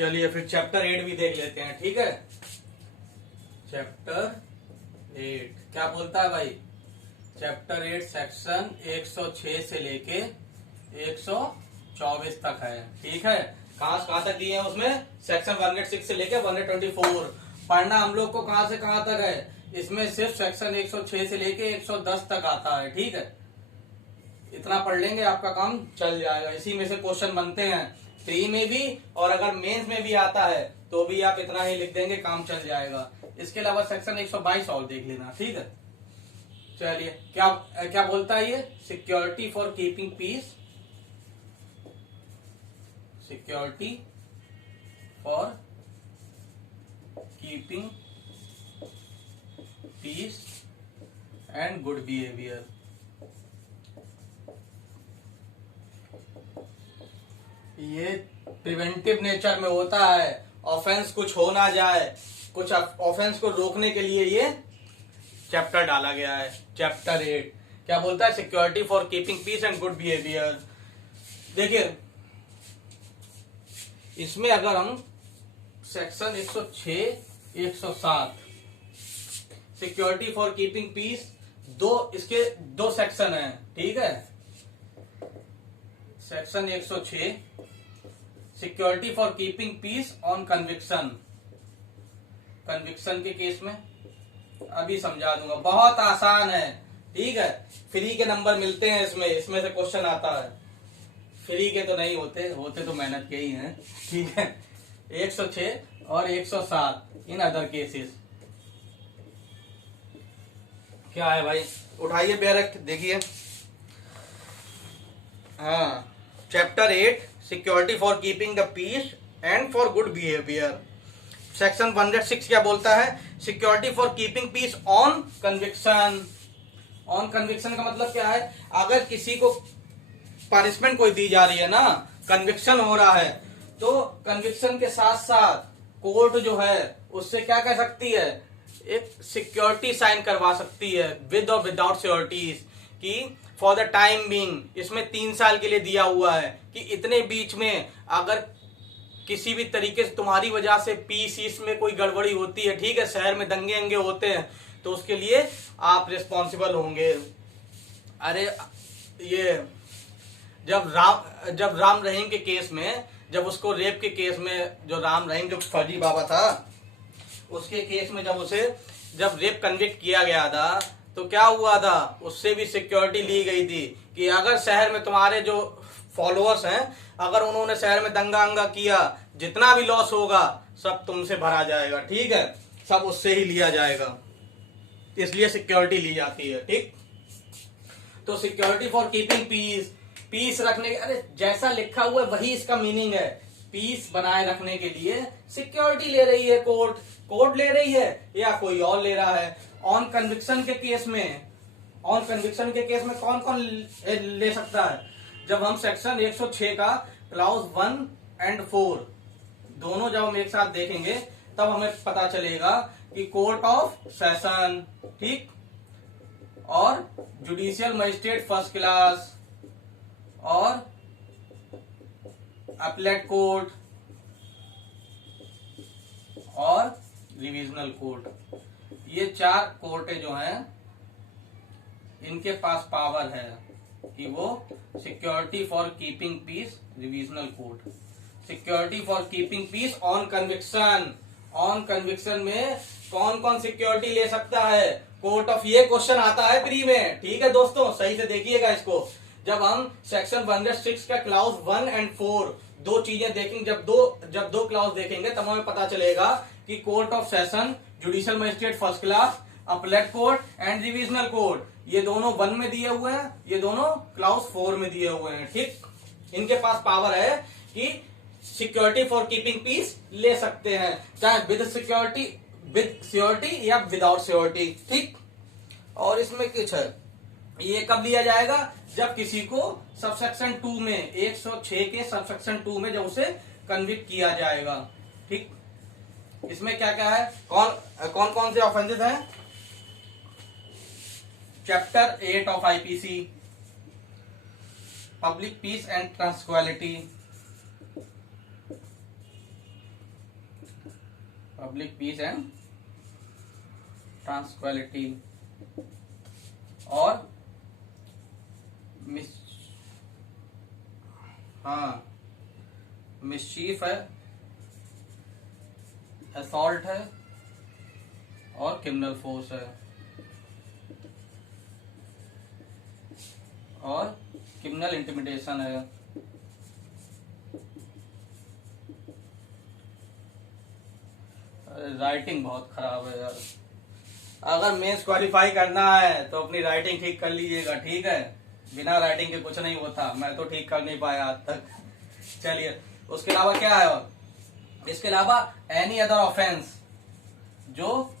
चलिए फिर चैप्टर 8 भी देख लेते हैं, ठीक है। चैप्टर 8 क्या बोलता है भाई? चैप्टर 8 सेक्शन 106 से लेके 124 तक है, ठीक है। कहाँ तक दिए हैं उसमें? सेक्शन 106 से लेके 124 पढ़ना हम लोग को कहाँ से कहाँ तक है। इसमें सिर्फ सेक्शन 106 से लेके 110 तक आता है, ठीक है। इतना पढ़ लेंगे आपका काम चल जाएगा। इसी में से क्वेश्चन बनते हैं प्री में भी, और अगर मेंस में भी आता है तो भी आप इतना ही लिख देंगे, काम चल जाएगा। इसके अलावा सेक्शन 122 और देख लेना, ठीक है। चलिए क्या क्या बोलता है ये? Security for keeping peace, security for keeping peace and good behaviour. ये प्रिवेंटिव नेचर में होता है, ऑफेंस कुछ हो ना जाए, कुछ ऑफेंस को रोकने के लिए ये चैप्टर डाला गया है। चैप्टर 8 क्या बोलता है? Security for keeping peace and good behaviour. देखिए इसमें अगर हम section 106, 107 security for keeping peace, इसके दो सेक्शन हैं, ठीक है। Section 106 security for keeping peace on conviction, conviction के केस में अभी समझा दूंगा, बहुत आसान है, ठीक है। फ्री के नंबर मिलते हैं इसमें से क्वेश्चन आता है। फ्री के तो नहीं होते तो मेहनत के ही हैं, ठीक है। 106 और 107 इन अदर केसेस क्या है भाई? उठाइए बैरक देखिए। हाँ, chapter 8 security for keeping the peace and for good behaviour. Section 106 क्या बोलता है? Security for keeping peace on conviction. On conviction का मतलब क्या है? अगर किसी को पनिशमेंट कोई दी जा रही है ना, कन्विक्शन हो रहा है, तो कन्विक्शन के साथ साथ कोर्ट जो है उससे क्या कह सकती है? एक सिक्योरिटी साइन करवा सकती है, विद और विदाउट श्योरिटीज, कि फॉर द टाइम बीइंग, इसमें 3 साल के लिए दिया हुआ है कि इतने बीच में अगर किसी भी तरीके से तुम्हारी वजह से पीस में कोई गड़बड़ी होती है, ठीक है, शहर में दंगे अंगे होते हैं, तो उसके लिए आप रिस्पॉन्सिबल होंगे। अरे ये जब राम रहीम के केस में, जब उसको रेप के केस में, जो राम रहीम जो फर्जी बाबा था, उसके केस में जब रेप कन्विक्ट किया गया था, तो क्या हुआ था? उससे भी सिक्योरिटी ली गई थी कि अगर शहर में तुम्हारे जो फॉलोअर्स हैं, अगर उन्होंने शहर में दंगा अंगा किया, जितना भी लॉस होगा सब तुमसे भरा जाएगा, ठीक है, सब उससे ही लिया जाएगा, इसलिए सिक्योरिटी ली जाती है, ठीक। तो सिक्योरिटी फॉर कीपिंग पीस रखने, अरे जैसा लिखा हुआ है वही इसका मीनिंग है। पीस बनाए रखने के लिए सिक्योरिटी ले रही है कोर्ट ले रही है या कोई और ले रहा है। ऑन कन्विक्शन के केस में कौन कौन ले सकता है? जब हम सेक्शन 106 का क्लाउज 1 और 4 दोनों जब हम एक साथ देखेंगे, तब हमें पता चलेगा कि कोर्ट ऑफ सेशन, ठीक, और जुडिशियल मजिस्ट्रेट फर्स्ट क्लास और अपीलेट कोर्ट और रिविजनल कोर्ट, ये 4 कोर्टें जो हैं, इनके पास पावर है कि वो security for keeping peace, revisional court, security for keeping peace on conviction में कौन कौन सिक्योरिटी ले सकता है? कोर्ट ऑफ, ये क्वेश्चन आता है प्री में, ठीक है दोस्तों, सही से देखिएगा इसको। जब हम सेक्शन 106 का क्लाउज 1 और 4 दो चीजें देखेंगे, जब दो क्लाउज देखेंगे, तब हमें पता चलेगा कि court of session, judicial magistrate first class, appellate court and revisional court, ये दोनों 1 में दिए हुए हैं, ये दोनों क्लाउज 4 में दिए हुए हैं, ठीक। इनके पास पावर है कि सिक्योरिटी फॉर कीपिंग पीस ले सकते हैं, चाहे विद श्योरिटी या विदाउट श्योरिटी, ठीक। और इसमें कुछ है, ये कब लिया जाएगा? जब किसी को सबसेक्शन 2 में, 106 के सबसेक्शन 2 में जब उसे कन्विक्ट किया जाएगा, ठीक। इसमें क्या क्या है? कौन कौन से ऑफेंसेस हैं? Chapter 8 of IPC, public peace and tranquility, public peace and tranquility और मिसचीफ है, असॉल्ट है और क्रिमिनल फोर्स है और क्रिमिनल इंटिमिडेशन है। राइटिंग बहुत खराब है यार। अगर मेंस क्वालिफाई करना है तो अपनी राइटिंग ठीक कर लीजिएगा, ठीक है। बिना राइटिंग के कुछ नहीं होता, मैं तो ठीक कर नहीं पाया आज तक। चलिए, उसके अलावा क्या है और इसके अलावा एनी अदर ऑफेंस, जो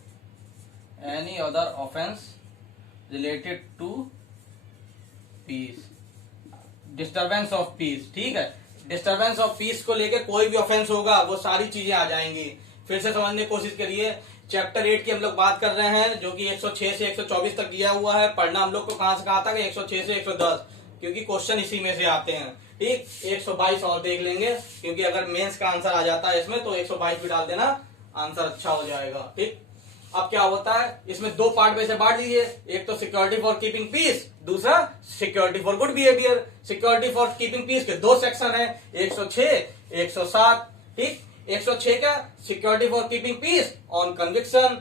any other offence related to peace, disturbance of peace, ठीक है। डिस्टरबेंस ऑफ पीस को लेकर कोई भी ऑफेंस होगा वो सारी चीजें आ जाएंगी। फिर से समझने की कोशिश करिए। चैप्टर 8 की हम लोग बात कर रहे हैं, जो कि 106 से 124 तक दिया हुआ है। पढ़ना हम लोग को कहां से कहां तक है, 106 से 110, क्योंकि क्वेश्चन इसी में से आते हैं, ठीक। 122 और देख लेंगे, क्योंकि अगर मेंस का आंसर आ जाता है इसमें तो 122 भी डाल देना, आंसर अच्छा हो जाएगा, ठीक। अब क्या होता है, इसमें दो पार्ट में से बांट दीजिए, एक तो सिक्योरिटी फॉर कीपिंग पीस, दूसरा security for good behaviour. Security for keeping peace के दो सेक्शन है, 106, 107, ठीक। 106 क्या, security for keeping peace on conviction.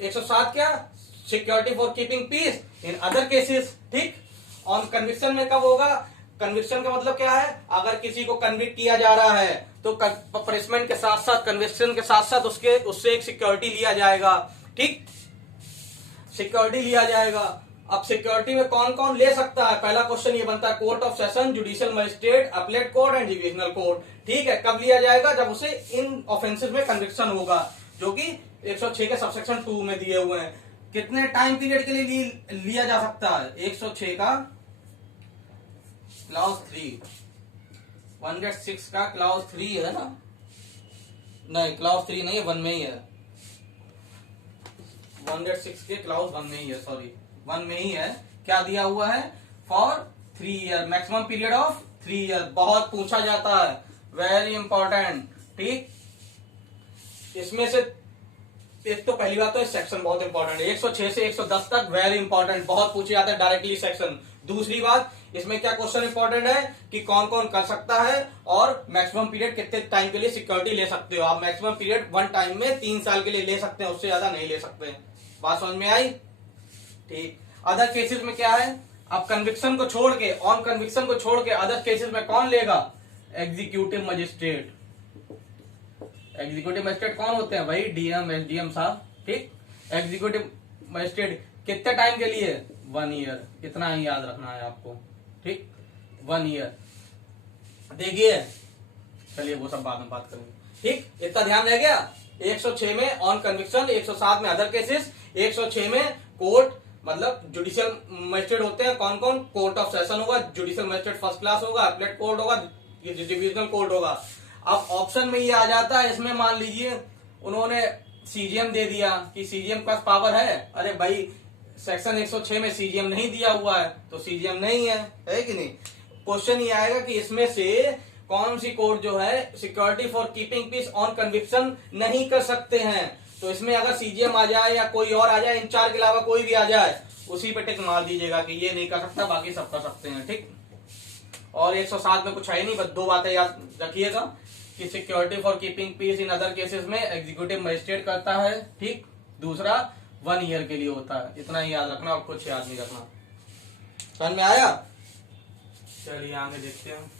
107 क्या, security for keeping peace in other cases, ठीक। ऑन कन्विक्शन में कब होगा, कन्विक्शन का मतलब क्या है, अगर किसी को कन्विक्ट किया जा रहा है तो पनिशमेंट के साथ साथ, कन्विक्शन के साथ साथ उससे एक सिक्योरिटी लिया जाएगा, ठीक। सिक्योरिटी लिया जाएगा। अब सिक्योरिटी में कौन कौन ले सकता है, पहला क्वेश्चन ये बनता है, court of session, judicial magistrate, appellate court and divisional court, ठीक है। कब लिया जाएगा, जब उसे इन ऑफेंसेस में कन्विक्शन होगा, जो कि 106 के सबसेक्शन 2 में दिए हुए हैं। कितने टाइम पीरियड के लिए लिया जा सकता है, 106 का क्लाउज 3, 106 का क्लाउज 3 है ना, नहीं क्लाउज 3 नहीं है, 1 में ही है, 106 के क्लाउज 1 में ही है, सॉरी 1 में ही है। क्या दिया हुआ है, for 3 year, maximum period of 3 year. बहुत पूछा जाता है, वेरी इंपॉर्टेंट, ठीक। इसमें से एक तो पहली बात तो इस सेक्शन बहुत इंपॉर्टेंट है, 106 से 110 तक वेरी इंपॉर्टेंट, बहुत पूछे जाते हैं डायरेक्टली सेक्शन। दूसरी बात, इसमें क्या क्वेश्चन इंपॉर्टेंट है कि कौन कौन कर सकता है और मैक्सिमम पीरियड कितने टाइम के लिए सिक्योरिटी ले सकते हो आप। मैक्सिमम पीरियड 1 टाइम में 3 साल के लिए ले सकते हैं, उससे ज्यादा नहीं ले सकते। बात समझ में आई, ठीक। अदर केसेस में क्या है, अब कन्विक्शन को छोड़ के, ऑन कन्विक्शन को छोड़ के अदर केसेस में कौन लेगा, एग्जीक्यूटिव मजिस्ट्रेट। एग्जीक्यूटिव मजिस्ट्रेट कौन होते हैं, वही डीएम, एसडीएम साहब, ठीक। एग्जीक्यूटिव मजिस्ट्रेट कितने टाइम के लिए, 1 ईयर, इतना ही याद रखना है आपको, ठीक, 1 ईयर। देखिए, चलिए वो सब बाद में बात करेंगे, ठीक। इतना ध्यान रह गया। 106 में ऑन कन्विक्शन, 107 में अदर केसेस, 106 में कोर्ट मतलब जुडिशियल मजिस्ट्रेट होते हैं, कौन कौन, कोर्ट ऑफ सेशन होगा, जुडिशियल मजिस्ट्रेट फर्स्ट क्लास होगा, अपीलेट कोर्ट होगा, डिविजनल कोर्ट होगा। अब ऑप्शन में ये आ जाता है, इसमें मान लीजिए उन्होंने सीजीएम दे दिया कि सीजीएम का पावर है, अरे भाई सेक्शन 106 में सीजीएम नहीं दिया हुआ है तो सीजीएम नहीं है कि नहीं। क्वेश्चन ये आएगा कि इसमें से कौन सी कोर्ट जो है security for keeping peace on conviction नहीं कर सकते हैं। तो इसमें अगर सीजीएम आ जाए या कोई और आ जाए, इन 4 के अलावा कोई भी आ जाए, उसी पे टिक मार दीजिएगा कि ये नहीं कर सकता, बाकी सब कर सकते हैं, ठीक। और 107 में कुछ है ही नहीं, बस 2 बातें याद रखिएगा कि security for keeping peace in other cases में एग्जीक्यूटिव मजिस्ट्रेट करता है, ठीक। दूसरा 1 ईयर के लिए होता है, इतना ही याद रखना और कुछ याद नहीं रखना। समझ में आया, चलिए आगे देखते हैं।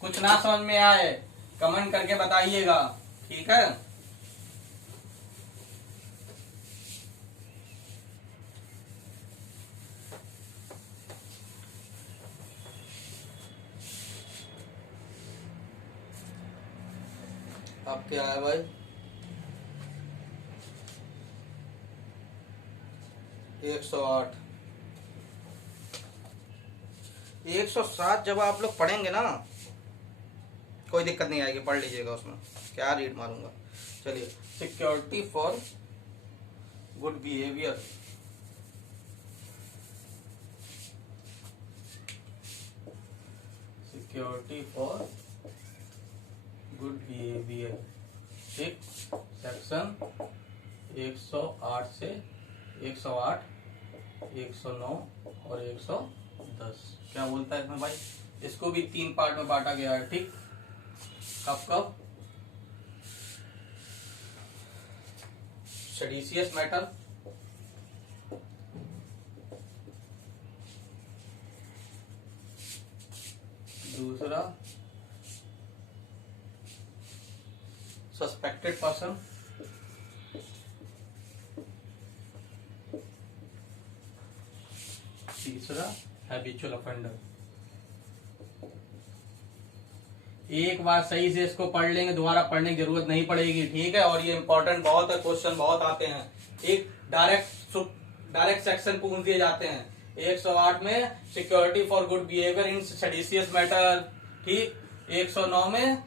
कुछ ना समझ में आए कमेंट करके बताइएगा, ठीक है। अब क्या है भाई, 108, 107 जब आप लोग पढ़ेंगे ना कोई दिक्कत नहीं आएगी, पढ़ लीजिएगा, उसमें क्या रीड मारूंगा। चलिए, security for good behaviour, security for good behaviour, ठीक, सेक्शन 108 से 108, 109 और 110 क्या बोलता है इसमें भाई? इसको भी 3 पार्ट में बांटा गया है। ठीक, कब कब? सेडिशियस मैटर, दूसरा सस्पेक्टेड पर्सन, तीसरा हैबिचुअल ऑफेंडर। एक बार सही से इसको पढ़ लेंगे, दोबारा पढ़ने की जरूरत नहीं पड़ेगी। ठीक है, और ये इंपॉर्टेंट बहुत है, क्वेश्चन बहुत आते हैं। एक डायरेक्ट सेक्शन पूछ दिए जाते हैं 108 में security for good behaviour in seditious matter. ठीक, 109 में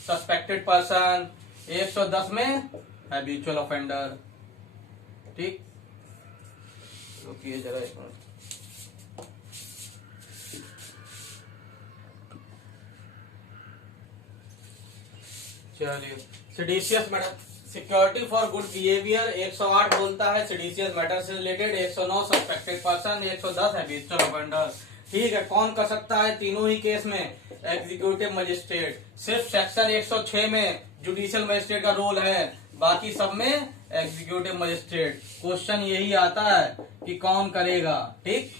सस्पेक्टेड पर्सन, 110 में हैबिचुअल ऑफेंडर। ठीक, रुकिए जरा एक मिनट। चलिए, seditious matter, security for good behaviour 108 बोलता है सेडिशियस मैटर से related, 109 suspected person, 110 habitual offender. ठीक है, कौन कर सकता है तीनों ही केस में? Executive magistrate. सिर्फ सेक्शन 106 में जुडिशियल मजिस्ट्रेट का रोल है, बाकी सब में एग्जीक्यूटिव मजिस्ट्रेट। क्वेश्चन यही आता है कि कौन करेगा। ठीक,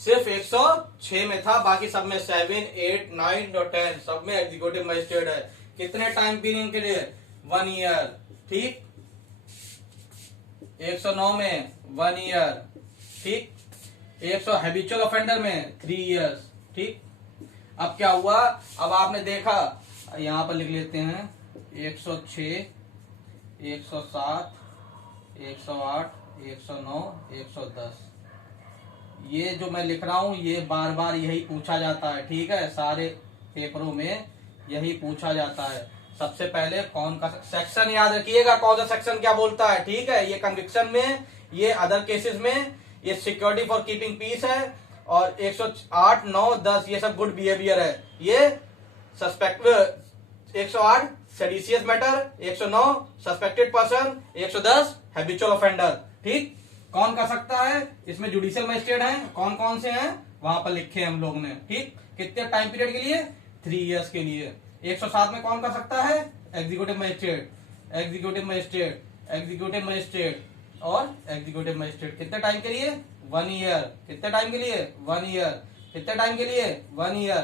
सिर्फ 106 में था, बाकी सब में 7, 8, 9 और 10 सब में एग्जीक्यूटिव मजिस्ट्रेट है। कितने टाइम पीरियड के लिए? 1 ईयर। ठीक, 109 में 1 ईयर। ठीक, 100 हैबिचुअल ऑफेंडर में 3 इयर्स। ठीक, अब क्या हुआ? अब आपने देखा, यहां पर लिख लेते हैं 106, 107, 108, 109, 110। ये जो मैं लिख रहा हूं ये बार बार यही पूछा जाता है। ठीक है, सारे पेपरों में यही पूछा जाता है। सबसे पहले कौन का सेक्शन याद रखिएगा, कौन सा सेक्शन क्या बोलता है। ठीक है, ये कन्विक्शन में, ये अदर केसेस में, ये सिक्योरिटी फॉर कीपिंग पीस है, और 108, 9, 10 ये सब गुड बिहेवियर है। ये suspect 108 seditious matter, 109 suspected person, 110 habitual offender. ठीक, कौन कर सकता है? इसमें जुडिशियल मजिस्ट्रेट हैं, कौन कौन से हैं वहां पर लिखे हम लोग ने। ठीक, कितने टाइम पीरियड के लिए? 3 इयर्स के लिए। 107 में कौन कर सकता है? Executive magistrate, executive magistrate, executive magistrate और एग्जीक्यूटिव मजिस्ट्रेट। कितने टाइम के लिए? 1 ईयर। कितने टाइम के लिए? 1 ईयर। कितने टाइम के लिए? 1 ईयर।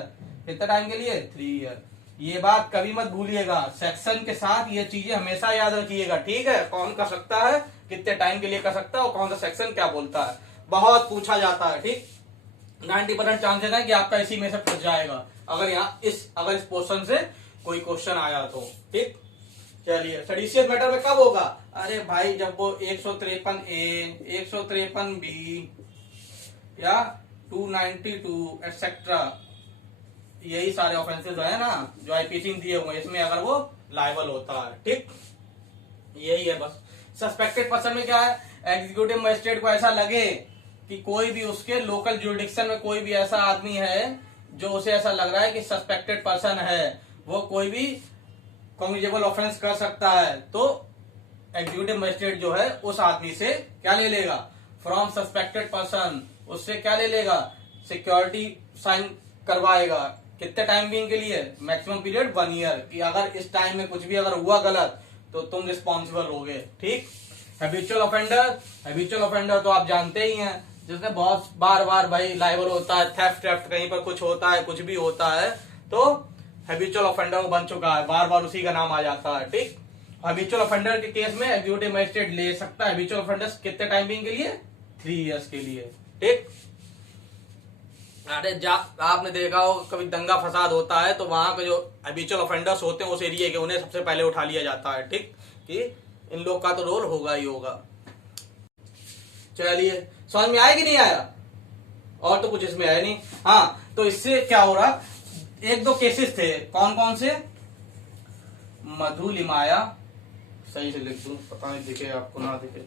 कितने टाइम के लिए? 3 ईयर। ये बात कभी मत भूलिएगा, सेक्शन के साथ ये चीजें हमेशा याद रखिएगा। ठीक है, कौन कर सकता है, कितने टाइम के लिए कर सकता है और कौन सा सेक्शन क्या बोलता है, बहुत पूछा जाता है। ठीक, 90% चांसेस है कि आपका इसी में से फंस जाएगा, अगर इस पोर्शन से कोई क्वेश्चन आया तो। ठीक, चलिए, सेडिशियस मैटर में कब होगा? अरे भाई, जब वो 153A, 153B या 292 एक्सेट्रा, यही सारे ऑफेंसेस है ना जो आईपीसी दिए हुए, इसमें अगर वो लायबल होता है। ठीक, यही है बस। सस्पेक्टेड पर्सन में क्या है? एग्जीक्यूटिव मजिस्ट्रेट को ऐसा लगे कि कोई भी उसके लोकल जुरिडिक्शन में कोई भी ऐसा आदमी है जो उसे ऐसा लग रहा है कि सस्पेक्टेड पर्सन है, वो कोई भी कॉग्निजेबल ऑफेंस कर सकता है, तो एग्जीक्यूटिव मजिस्ट्रेट जो है उस आदमी से क्या ले लेगा? फ्रॉम सस्पेक्टेड पर्सन, उससे क्या ले लेगा? सिक्योरिटी साइन करवाएगा। कितने टाइम बीइंग के लिए? मैक्सिमम पीरियड 1 ईयर, कि अगर इस टाइम में कुछ भी अगर हुआ गलत तो तुम रिस्पॉन्सिबल होगे। ठीक, हैबिचुअल ऑफेंडर तो आप जानते ही हैं, जिसने बहुत बार भाई लाइबल होता है, थेफ्ट कहीं पर कुछ होता है, कुछ भी होता है तो हैबिचुअल ऑफेंडर बन चुका है, बार बार उसी का नाम आ जाता है। ठीक, हैबिचुअल ऑफेंडर के केस में एग्जीक्यूटिव मजिस्ट्रेट ले सकता है हैबिचुअल ऑफेंडर्स कितने टाइम बीइंग के लिए? 3 इयर्स के लिए। ठीक, अरे आपने देखा हो कभी दंगा फसाद होता है तो वहां के जो हैबिचुअल ऑफेंडर्स होते हैं उस एरिया के, उन्हें सबसे पहले उठा लिया जाता है। ठीक, कि इन लोग का तो रोल होगा ही होगा। चलिए, समझ में आया कि नहीं आया? और तो कुछ इसमें आया नहीं। हाँ, तो इससे क्या हो रहा, 1-2 केसेस थे, कौन कौन से? मधुलिमाया, सही से लिख दूं, पता नहीं दिखे आपको ना दिखे,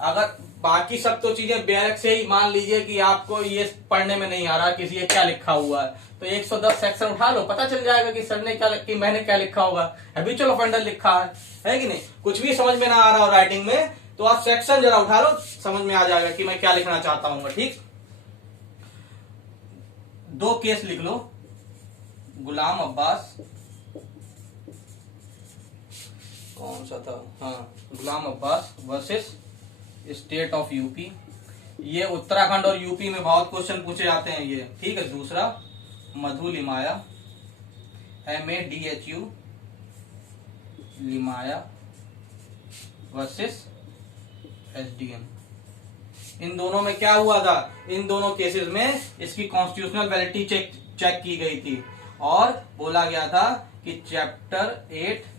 अगर बाकी सब तो चीजें बैरक से ही मान लीजिए कि आपको ये पढ़ने में नहीं आ रहा किसी ये क्या लिखा हुआ है, तो 110 सेक्शन उठा लो, पता चल जाएगा कि सर ने क्या कि मैंने क्या लिखा होगा। हैबिचुअल ऑफेंडर लिखा है कि नहीं। कुछ भी समझ में ना आ रहा हो राइटिंग में तो आप सेक्शन जरा उठा लो, समझ में आ जाएगा कि मैं क्या लिखना चाहता हूँ। ठीक, 2 केस लिख लो। गुलाम अब्बास, कौन सा था, हाँ, Ghulam Abbas versus state of UP. ये उत्तराखंड और यूपी में बहुत क्वेश्चन पूछे जाते हैं ये। ठीक है। दूसरा मधु लिमाया, MADHU लिमाया वर्सेस SDM। इन दोनों में क्या हुआ था, इन दोनों केसेस में इसकी कॉन्स्टिट्यूशनल वैलिडिटी चेक की गई थी और बोला गया था कि chapter 8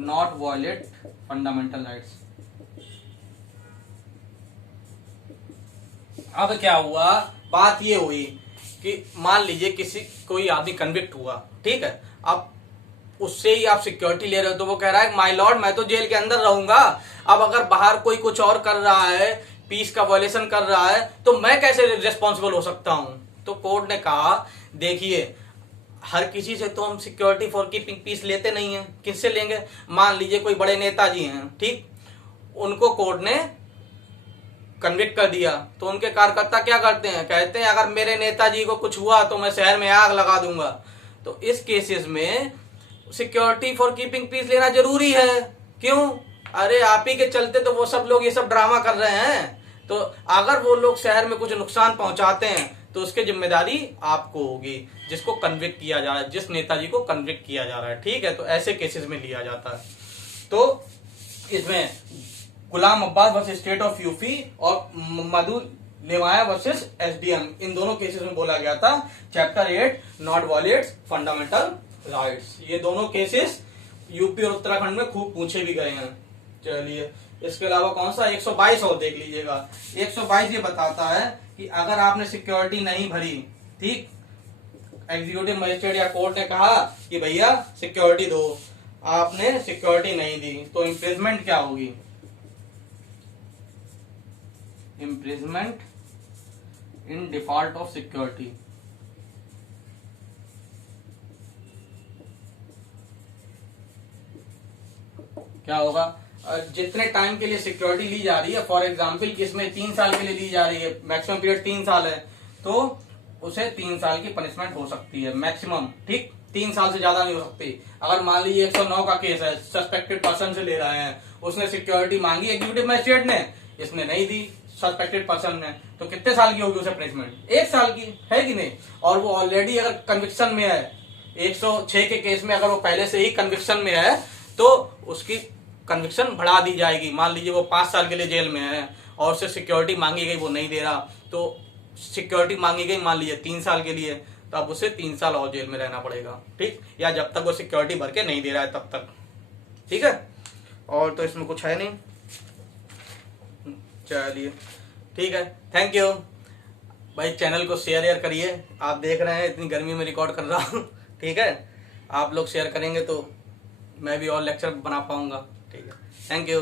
not violate fundamental rights. अब क्या हुआ, बात ये हुई कि मान लीजिए कोई आदमी कन्विक्ट हुआ, ठीक है, अब उससे ही आप सिक्योरिटी ले रहे हो तो वो कह रहा है माय लॉर्ड मैं तो जेल के अंदर रहूंगा, अब अगर बाहर कोई कुछ और कर रहा है, पीस का वायलेशन कर रहा है, तो मैं कैसे रिस्पॉन्सिबल हो सकता हूं। तो कोर्ट ने कहा देखिए हर किसी से तो हम सिक्योरिटी फॉर कीपिंग पीस लेते नहीं है, किससे लेंगे। मान लीजिए कोई बड़े नेताजी हैं, ठीक, उनको कोर्ट ने कन्विक्ट कर दिया तो उनके कार्यकर्ता क्या करते हैं, कहते हैं अगर मेरे नेताजी को कुछ हुआ तो मैं शहर में आग लगा दूंगा। तो इस केसेस में सिक्योरिटी फॉर कीपिंग पीस लेना जरूरी है। क्यों, अरे आप ही के चलते तो वो सब लोग ये सब ड्रामा कर रहे हैं, तो अगर वो लोग शहर में कुछ नुकसान पहुंचाते हैं तो उसकी जिम्मेदारी आपको होगी, जिसको कन्विक्ट किया जा रहा है, जिस नेताजी को कन्विक्ट किया जा रहा है। ठीक है, तो ऐसे केसेस में लिया जाता है। तो इसमें Ghulam Abbas versus state of UP और मधु लिमाया वर्सेस SDM, इन दोनों केसेस में बोला गया था chapter 8 not violets fundamental rights. ये दोनों केसेस यूपी और उत्तराखंड में खूब पूछे भी गए हैं। चलिए, इसके अलावा कौन सा 122 और देख लीजिएगा। 122 ये बताता है कि अगर आपने सिक्योरिटी नहीं भरी, ठीक, एग्जीक्यूटिव मजिस्ट्रेट या कोर्ट ने कहा कि भैया सिक्योरिटी दो, आपने सिक्योरिटी नहीं दी तो इम्प्रिजमेंट क्या होगी, imprisonment in default of security. क्या होगा, जितने टाइम के लिए सिक्योरिटी ली जा रही है, फॉर एग्जाम्पल किसमें 3 साल के लिए ली जा रही है, मैक्सिमम पीरियड 3 साल है, तो उसे 3 साल की पनिशमेंट हो सकती है मैक्सिमम। ठीक, 3 साल से ज्यादा नहीं हो सकती। अगर मान लीजिए 109 का केस है, सस्पेक्टेड पर्सन से ले रहे हैं, उसने सिक्योरिटी मांगी एग्जीक्यूटिव मजिस्ट्रेट ने, इसने नहीं दी सस्पेक्टेड पर्सन ने, तो कितने साल की होगी उसे पनिशमेंट, 1 साल की, है कि नहीं। और वो ऑलरेडी अगर कन्विक्शन में है, 106 के केस में अगर वो पहले से ही कन्विक्शन में है तो उसकी कन्विक्शन बढ़ा दी जाएगी। मान लीजिए वो 5 साल के लिए जेल में है और उससे सिक्योरिटी मांगी गई, वो नहीं दे रहा, तो सिक्योरिटी मांगी गई मान लीजिए 3 साल के लिए, तो अब उसे 3 साल और जेल में रहना पड़ेगा। ठीक, या जब तक वो सिक्योरिटी भर के नहीं दे रहा है तब तक। ठीक है, और तो इसमें कुछ है नहीं। चलिए ठीक है, थैंक यू भाई। चैनल को शेयर करिए, आप देख रहे हैं इतनी गर्मी में रिकॉर्ड कर रहा हूँ। ठीक है, आप लोग शेयर करेंगे तो मैं भी और लेक्चर बना पाऊंगा। ठीक है, थैंक यू।